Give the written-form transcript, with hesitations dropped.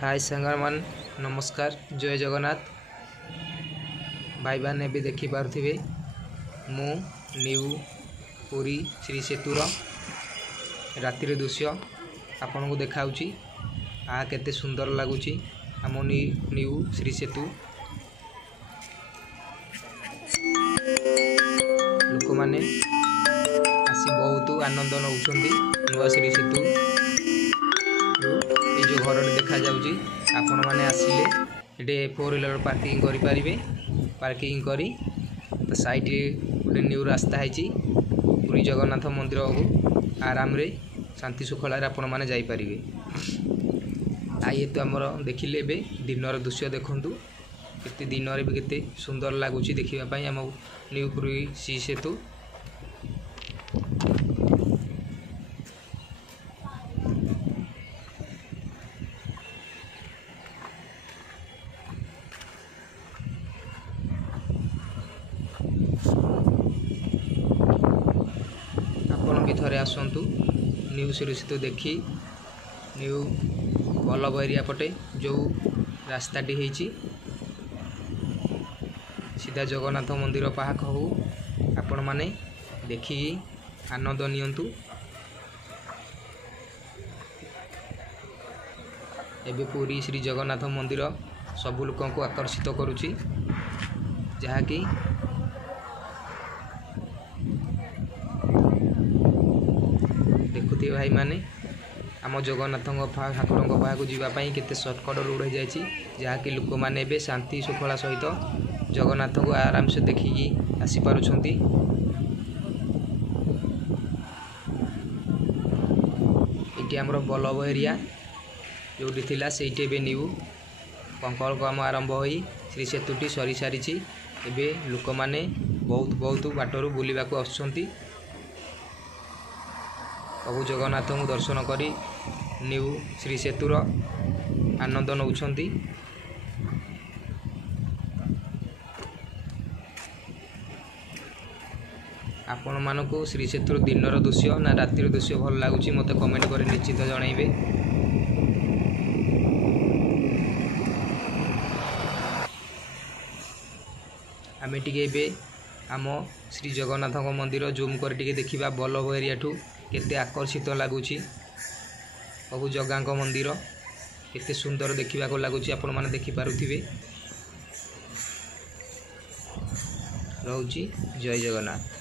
हाय संगमान नमस्कार जय जगन्नाथ भाई मैंने भी देखी पारे मु न्यू पुरी श्री सेतुर रातिर दृश्य आपण को देखा केते सुंदर लगुच आम न्यू श्री सेतु लोक मैंने आसी बहुत आनंद नौ नुआ श्री सेतु जो घर देखा जाऊँगी आपण मैंने आसिले ये 4 व्हीलर पार्किंग पार्किंग करी तो साइड गोटे न्यू रास्ता है पुरी जगन्नाथ मंदिर को आराम रे शांति सुखलार आपण मैंने जापरें आइए तो आमर देखिले दिनर दृश्य देखु केते दिन भी केते सुंदर लगुच देखापी आम न्यू पुरी श्री सेतु आपण भी थरे आसतु न्यू श्री सेतु देखी न्यू बल्लभ एरिया पटे जो रास्ताटी होती सीधा जगन्नाथ मंदिर पाख हो आपण माने देखी आनंद नियंतु। एबे पुरी श्री जगन्नाथ मंदिर सबु लोक को आकर्षित करुच्ची जहाँकि देखुए भाई माने आम जगन्नाथ ठाकुर पाक जावाई केते सर्टकट रोड हो जाए जहाँकि लोक मैंने भी शांति सुखला सहित जगन्नाथ को आराम से देखिकी आसीपार ये आमर बल्लभ एरिया जोटी थिला सेठी भी न्यू कंकल काम आरंभ हो श्री सेतुटी सरी सारी एबे लोक मैंने बहुत बाटर बुलवा को आसुंती प्रभु जगन्नाथ को दर्शन करी न्यू श्री सेतुर आनंद नौछंती। आपण मानक श्री सेतुर दिनर दृश्य ना रातिर दृश्य भल लगुच मत कमेंट कर निश्चित जनइबे। आमे टिके आम श्री जगन्नाथ मंदिर जूम कर देखा बल्लभ एरिया ठू केते आकर्षित लगुच प्रभु जगा मंदिर केते सुंदर देखा लगुच आपण माने देखि पारुथिबे। रहउची जय जगन्नाथ।